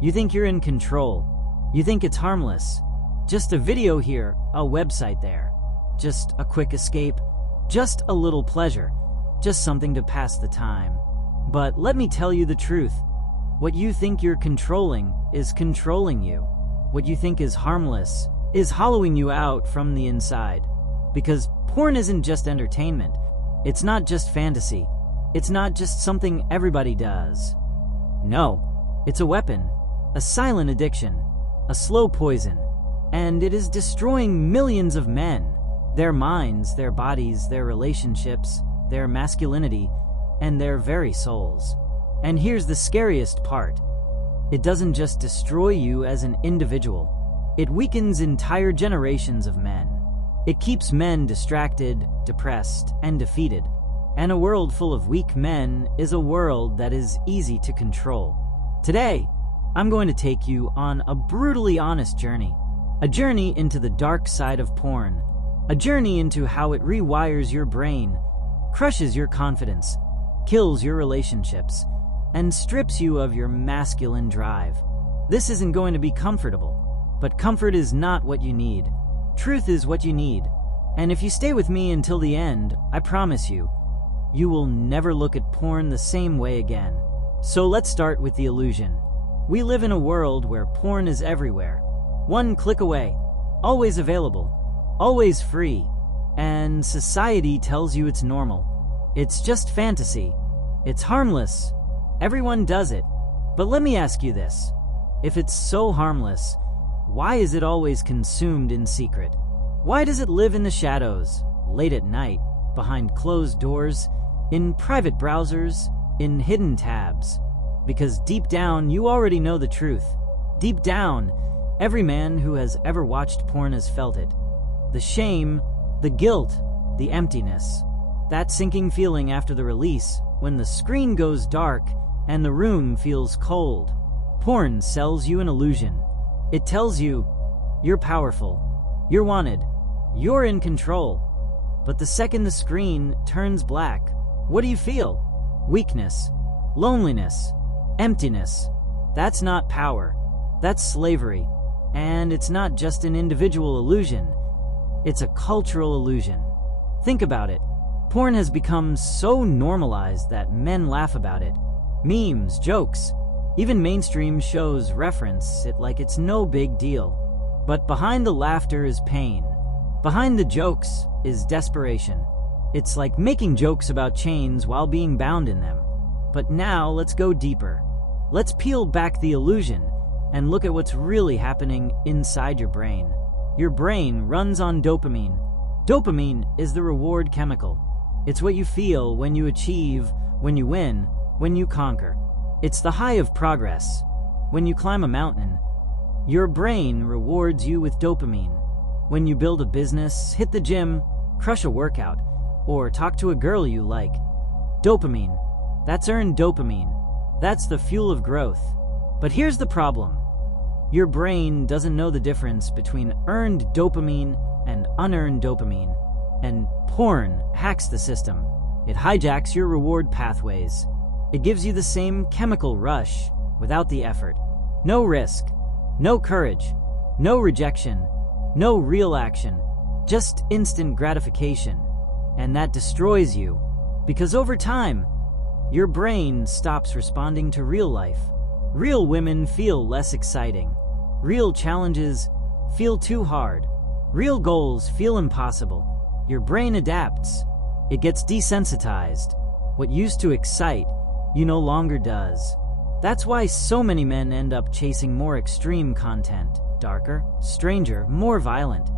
You think you're in control. You think it's harmless. Just a video here, a website there. Just a quick escape. Just a little pleasure. Just something to pass the time. But let me tell you the truth. What you think you're controlling is controlling you. What you think is harmless is hollowing you out from the inside. Because porn isn't just entertainment. It's not just fantasy. It's not just something everybody does. No, it's a weapon, a silent addiction, a slow poison, and it is destroying millions of men, their minds, their bodies, their relationships, their masculinity, and their very souls. And here's the scariest part. It doesn't just destroy you as an individual. It weakens entire generations of men. It keeps men distracted, depressed, and defeated. And a world full of weak men is a world that is easy to control. Today, I'm going to take you on a brutally honest journey. A journey into the dark side of porn. A journey into how it rewires your brain, crushes your confidence, kills your relationships, and strips you of your masculine drive. This isn't going to be comfortable, but comfort is not what you need. Truth is what you need. And if you stay with me until the end, I promise you, you will never look at porn the same way again. So let's start with the illusion. We live in a world where porn is everywhere. One click away, always available, always free, and society tells you it's normal. It's just fantasy. It's harmless. Everyone does it. But let me ask you this. If it's so harmless, why is it always consumed in secret? Why does it live in the shadows, late at night, behind closed doors, in private browsers, in hidden tabs? Because deep down, you already know the truth. Deep down, every man who has ever watched porn has felt it. The shame, the guilt, the emptiness. That sinking feeling after the release, when the screen goes dark and the room feels cold. Porn sells you an illusion. It tells you, you're powerful, you're wanted, you're in control. But the second the screen turns black, what do you feel? Weakness, loneliness, emptiness. That's not power. That's slavery. And it's not just an individual illusion. It's a cultural illusion. Think about it. Porn has become so normalized that men laugh about it. Memes, jokes, even mainstream shows reference it like it's no big deal. But behind the laughter is pain. Behind the jokes is desperation. It's like making jokes about chains while being bound in them. But now let's go deeper. Let's peel back the illusion and look at what's really happening inside your brain. Your brain runs on dopamine. Dopamine is the reward chemical. It's what you feel when you achieve, when you win, when you conquer. It's the high of progress. When you climb a mountain, your brain rewards you with dopamine. When you build a business, hit the gym, crush a workout, or talk to a girl you like. Dopamine. That's earned dopamine. That's the fuel of growth. But here's the problem. Your brain doesn't know the difference between earned dopamine and unearned dopamine. And porn hacks the system. It hijacks your reward pathways. It gives you the same chemical rush without the effort. No risk, no courage, no rejection, no real action, just instant gratification. And that destroys you, because over time, your brain stops responding to real life. Real women feel less exciting. Real challenges feel too hard. Real goals feel impossible. Your brain adapts. It gets desensitized. What used to excite, you no longer does. That's why so many men end up chasing more extreme content, darker, stranger, more violent.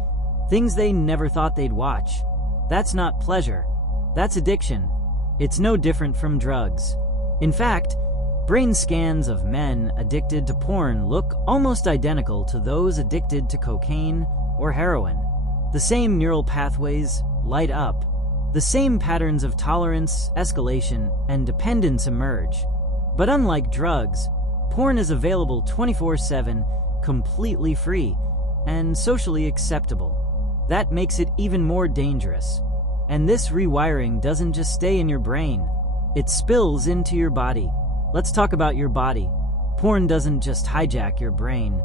Things they never thought they'd watch. That's not pleasure. That's addiction. It's no different from drugs. In fact, brain scans of men addicted to porn look almost identical to those addicted to cocaine or heroin. The same neural pathways light up. The same patterns of tolerance, escalation, and dependence emerge. But unlike drugs, porn is available 24/7, completely free, and socially acceptable. That makes it even more dangerous. And this rewiring doesn't just stay in your brain. It spills into your body. Let's talk about your body. Porn doesn't just hijack your brain,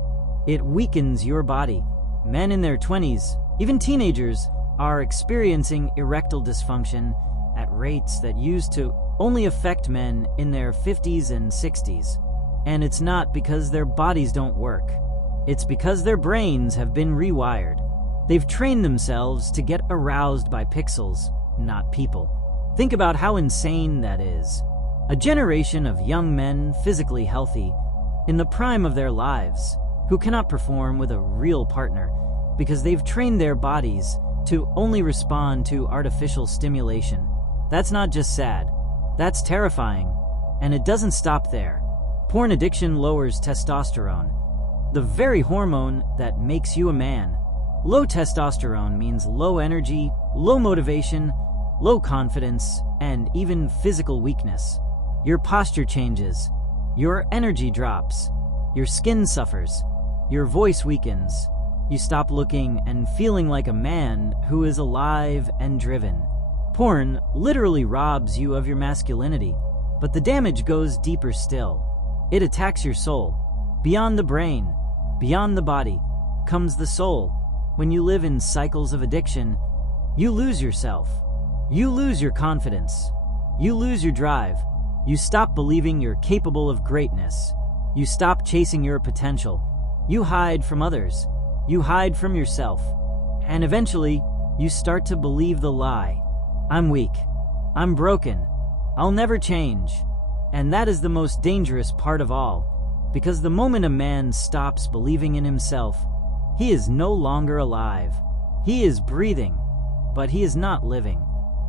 it weakens your body. Men in their 20s, even teenagers, are experiencing erectile dysfunction at rates that used to only affect men in their 50s and 60s. And it's not because their bodies don't work. It's because their brains have been rewired. They've trained themselves to get aroused by pixels, not people. Think about how insane that is. A generation of young men, physically healthy, in the prime of their lives, who cannot perform with a real partner because they've trained their bodies to only respond to artificial stimulation. That's not just sad, that's terrifying. And it doesn't stop there. Porn addiction lowers testosterone, the very hormone that makes you a man. Low testosterone means low energy, low motivation, low confidence, and even physical weakness. Your posture changes, your energy drops, your skin suffers, your voice weakens. You stop looking and feeling like a man who is alive and driven. Porn literally robs you of your masculinity, but the damage goes deeper still. It attacks your soul. Beyond the brain, beyond the body, comes the soul. When you live in cycles of addiction, you lose yourself. You lose your confidence. You lose your drive. You stop believing you're capable of greatness. You stop chasing your potential. You hide from others. You hide from yourself. And eventually, you start to believe the lie. I'm weak. I'm broken. I'll never change. And that is the most dangerous part of all, because the moment a man stops believing in himself, he is no longer alive. He is breathing, but he is not living.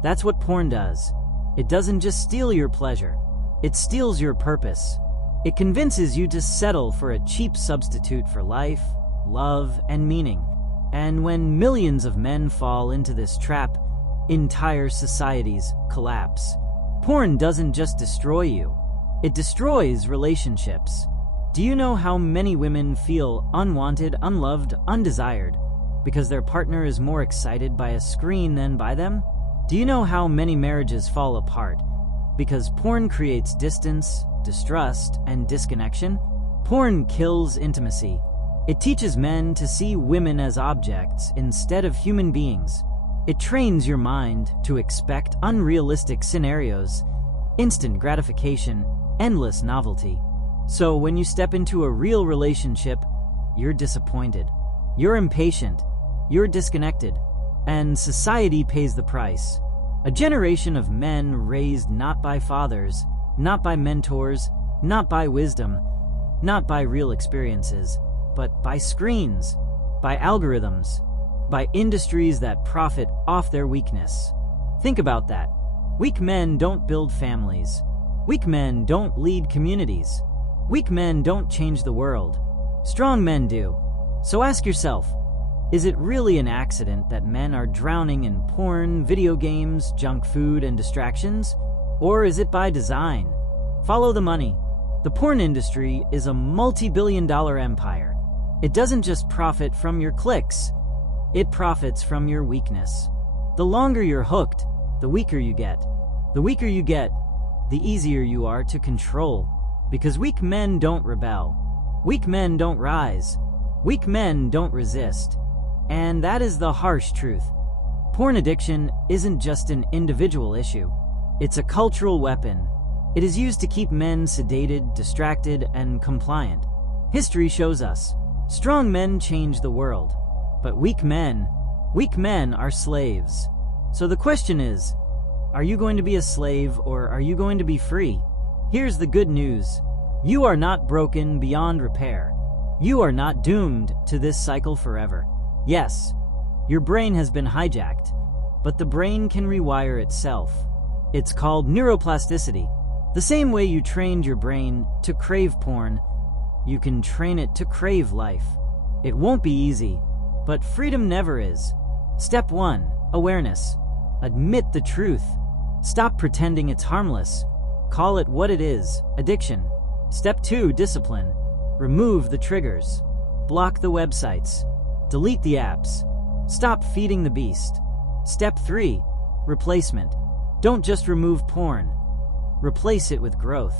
That's what porn does. It doesn't just steal your pleasure. It steals your purpose. It convinces you to settle for a cheap substitute for life, love, and meaning. And when millions of men fall into this trap, entire societies collapse. Porn doesn't just destroy you, it destroys relationships. Do you know how many women feel unwanted, unloved, undesired because their partner is more excited by a screen than by them? Do you know how many marriages fall apart because porn creates distance, distrust, and disconnection? Porn kills intimacy. It teaches men to see women as objects instead of human beings. It trains your mind to expect unrealistic scenarios, instant gratification, endless novelty. So when you step into a real relationship, you're disappointed, you're impatient, you're disconnected, and society pays the price. A generation of men raised not by fathers, not by mentors, not by wisdom, not by real experiences, but by screens, by algorithms, by industries that profit off their weakness. Think about that. Weak men don't build families. Weak men don't lead communities. Weak men don't change the world. Strong men do. So ask yourself, is it really an accident that men are drowning in porn, video games, junk food, and distractions? Or is it by design? Follow the money. The porn industry is a multi-billion-dollar empire. It doesn't just profit from your clicks. It profits from your weakness. The longer you're hooked, the weaker you get. The weaker you get, the easier you are to control. Because weak men don't rebel. Weak men don't rise. Weak men don't resist. And that is the harsh truth. Porn addiction isn't just an individual issue. It's a cultural weapon. It is used to keep men sedated, distracted, and compliant. History shows us, strong men change the world. But weak men are slaves. So the question is, are you going to be a slave or are you going to be free? Here's the good news. You are not broken beyond repair. You are not doomed to this cycle forever. Yes, your brain has been hijacked, but the brain can rewire itself. It's called neuroplasticity. The same way you trained your brain to crave porn, you can train it to crave life. It won't be easy, but freedom never is. Step 1, awareness. Admit the truth. Stop pretending it's harmless. Call it what it is, addiction. Step 2, discipline. Remove the triggers. Block the websites. Delete the apps. Stop feeding the beast. Step 3, replacement. Don't just remove porn. Replace it with growth.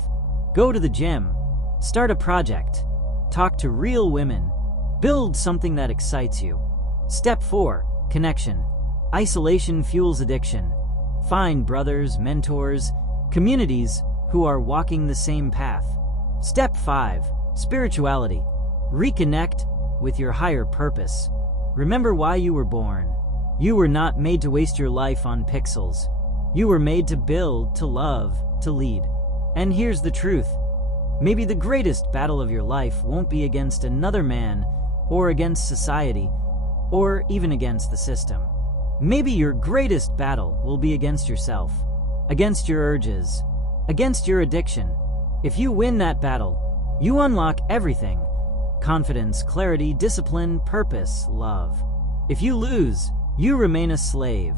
Go to the gym. Start a project. Talk to real women. Build something that excites you. Step 4. Connection. Isolation fuels addiction. Find brothers, mentors, communities who are walking the same path. Step 5. Spirituality. Reconnect with your higher purpose. Remember why you were born. You were not made to waste your life on pixels. You were made to build, to love, to lead. And here's the truth. Maybe the greatest battle of your life won't be against another man, or against society, or even against the system. Maybe your greatest battle will be against yourself, against your urges, against your addiction. If you win that battle, you unlock everything: confidence, clarity, discipline, purpose, love. If you lose, you remain a slave.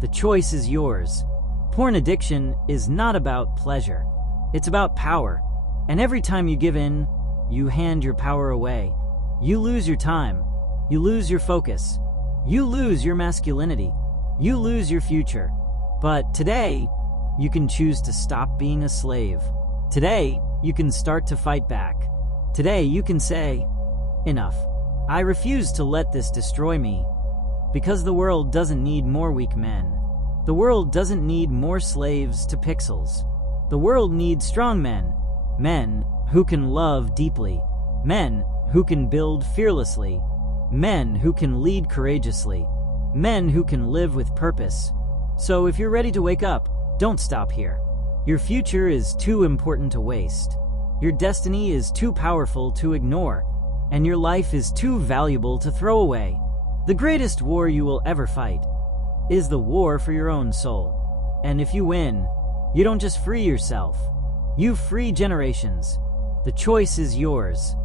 The choice is yours. Porn addiction is not about pleasure. It's about power. And every time you give in, you hand your power away. You lose your time. You lose your focus. You lose your masculinity. You lose your future. But today, you can choose to stop being a slave. Today, you can start to fight back. Today, you can say, enough. I refuse to let this destroy me. Because the world doesn't need more weak men. The world doesn't need more slaves to pixels. The world needs strong men. Men who can love deeply. Men who can build fearlessly. Men who can lead courageously. Men who can live with purpose. So if you're ready to wake up, don't stop here. Your future is too important to waste. Your destiny is too powerful to ignore. And your life is too valuable to throw away. The greatest war you will ever fight is the war for your own soul. And if you win, you don't just free yourself. You free generations. The choice is yours.